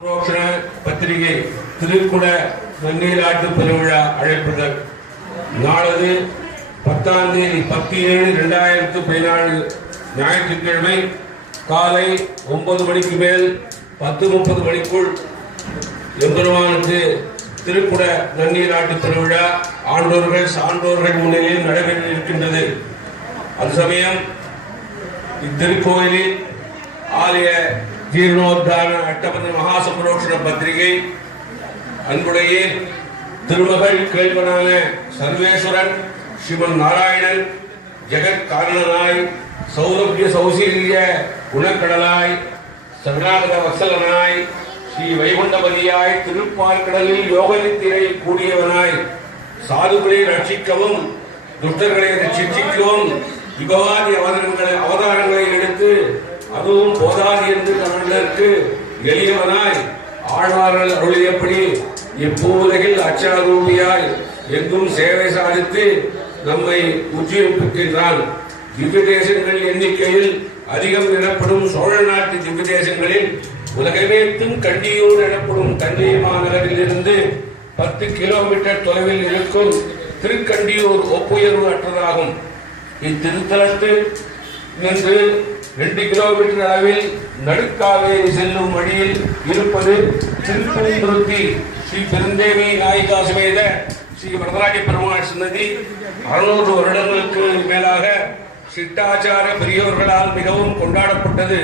பத்திரிகை திருக்குட நன்னீராட்டு பெருவிழா அழைப்புதல் நாளது 10/10/7/2014 ஞாயிற்றுக்கிழமை காலை 9 மணிக்கு மேல் 10:30 மணிக்குள் எம்பெருமானுக்கு திருக்குட நன்னீராட்டு பெருவிழா ஆண்டோர்கள் சான்றோர்கள் முன்னிலையில் நடைபெற இருக்கின்றது. அது சமயம் இத்திருக்கோயிலில் ஆலய ஜீர்ணோத்தாரண அட்டபந்த மகாசம்பரோஷண பத்திரிகை அன்புடைய திருமகள் கேள்வனான சர்வேஸ்வரன் ஸ்ரீமன் நாராயணன் ஜெகத் காரணனாய் சௌரபிய சௌசீல்ய குணக்கடலாய் சரணாகத வத்சலனாய் ஸ்ரீ வைகுண்டபதியாய் திருப்பார்கடலில் யோகநித்திரை கூடியவனாய் சாதுகளை ரட்சிக்கவும் துஷ்டர்களை ரட்சிக்கவும் யுகவாதி அவதாரங்களை எடுத்து அதுவும் போதாது என்று தமிழருக்கு எளியவனாய் ஆழ்வார்கள் அருளியபடி இப்பூவுலகில் அச்சாரூபியாய் எங்கும் சேவை சாதித்து நம்மை உஜ்ஜீவிக்கின்றான். திவ்ய தேசங்கள் எண்ணிக்கையில் அதிகம் எனப்படும் சோழ நாட்டு திவ்ய தேசங்களில் உலகமேற்றும் கண்டியூர் எனப்படும் தஞ்சை மாநகரில் இருந்து 10 கிலோமீட்டர் தொலைவில் இருக்கும் திருக்கண்டியூர் ஒப்புயர்வு அற்றதாகும். இத்திருத்தலத்து நின்று 2 கிலோமீட்டர் அளவில் நடுக்காவேரி செல்லும் வழியில் இருப்பது திருப்பெருந்துருத்தி ஸ்ரீ பெருந்தேவி நாயிகா சமேத ஸ்ரீ வரதராஜ பெருமாள் சன்னதி 600 வருடங்களுக்கு மேலாக சிட்டாச்சார பெரியோர்களால் மிகவும் கொண்டாடப்பட்டது.